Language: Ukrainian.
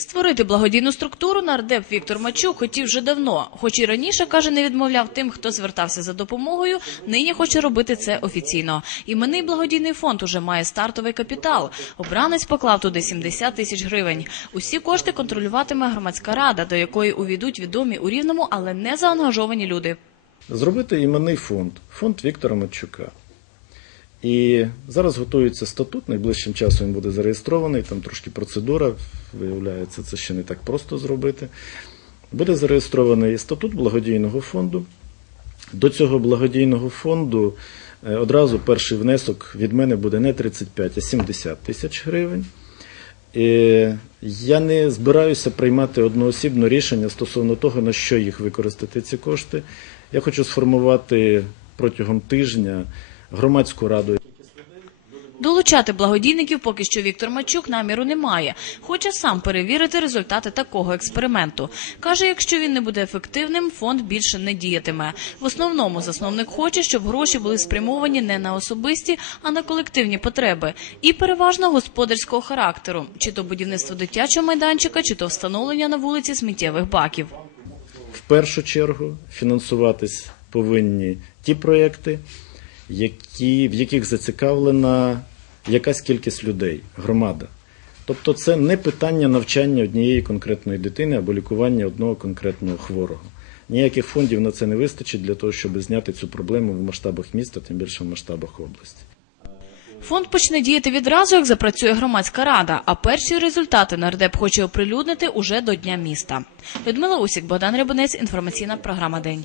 Створити благодійну структуру нардеп Віктор Мачук хотів вже давно, хоч і раніше каже, не відмовляв тим, хто звертався за допомогою. Нині хоче робити це офіційно. Іменний благодійний фонд уже має стартовий капітал. Обранець поклав туди 70 тисяч гривень. Усі кошти контролюватиме громадська рада, до якої увійдуть відомі у рівному, але не заангажовані люди. Зробити іменний фонд, фонд Віктора Матчука. І зараз готується статут, найближчим часом він буде зареєстрований, там трошки процедура, виявляється, це ще не так просто зробити. Буде зареєстрований статут благодійного фонду. До цього благодійного фонду е, одразу перший внесок від мене буде не 35, а 70 тисяч гривень. І я не збираюся приймати одноосібне рішення стосовно того, на що їх використати ці кошти. Я хочу сформувати протягом тижня громадську раду. Долучати благодійників поки що Віктор Мачук наміру не має. Хоче сам перевірити результати такого експерименту. Каже, якщо він не буде ефективним, фонд більше не діятиме. В основному засновник хоче, щоб гроші були спрямовані не на особисті, а на колективні потреби, і переважно господарського характеру, чи то будівництво дитячого майданчика, чи то встановлення на вулиці сміттєвих баків. В першу чергу фінансуватись повинні ті проекти, які, в яких зацікавлена якась кількість людей, громада. Тобто це не питання навчання однієї конкретної дитини або лікування одного конкретного хворого. Ніяких фондів на це не вистачить для того, щоб зняти цю проблему в масштабах міста, тим більше в масштабах області. Фонд почне діяти відразу, як запрацює громадська рада. А перші результати нардеп хоче оприлюднити уже до дня міста. Людмила Усік, Богдан Рябинець, інформаційна програма День.